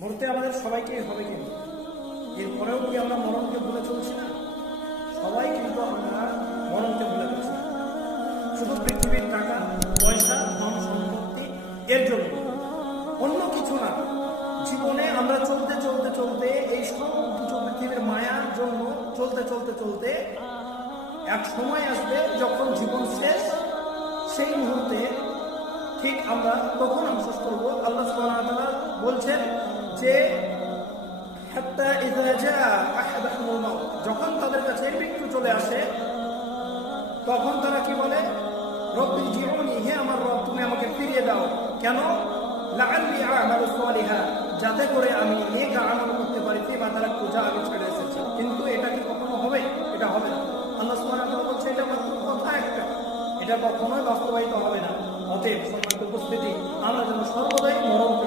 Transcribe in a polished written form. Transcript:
মরতে আমাদের সবাইকেই হবে, কিন্তু এরপরেও কি আমরা মরণকে ভুলে চলছি না? সবাই কিন্তু আমরা মরণকে ভুলে যাচ্ছি, শুধু পৃথিবীর টাকা পয়সা ধন সম্পত্তি এর জন্য, অন্য কিছু না। জীবনে আমরা চলতে চলতে চলতে এই সব কিছু পৃথিবীর মায়ার জন্য চলতে চলতে চলতে এক সময় আসবে যখন জীবন শেষ, সেই মুহূর্তে ঠিক আমরা তখন আফসোস করবো। আল্লাহ সুবহানাহু ওয়া তাআলা বলছেন যে হাত্তা ইযা জাআ আহাদাহুমুল মাউত, যখন তাদের কাছে মৃত্যু চলে আসে তখন তারা কি বলে? রব্বি জিউনি, হে আমার রব তুমি আমাকে ফিরিয়ে দাও। কেন? লাআল্লি আ'মালু সালিহা, যাতে করে আমি নেক আমল করতে পারি, ফিমা তারাকতু, যা আমি ছেড়ে এসেছি। কিন্তু এটা কি কখনো হবে? এটা হবে না। আল্লাহ সুবহানাহু ওয়া তাআলা বলছে এটা মাত্র কথা একটা, এটা কখনোই বাস্তবায়িত হবে না। অতএব সম্মানিত উপস্থিতি, আমরা যেন সর্বদাই মরণকে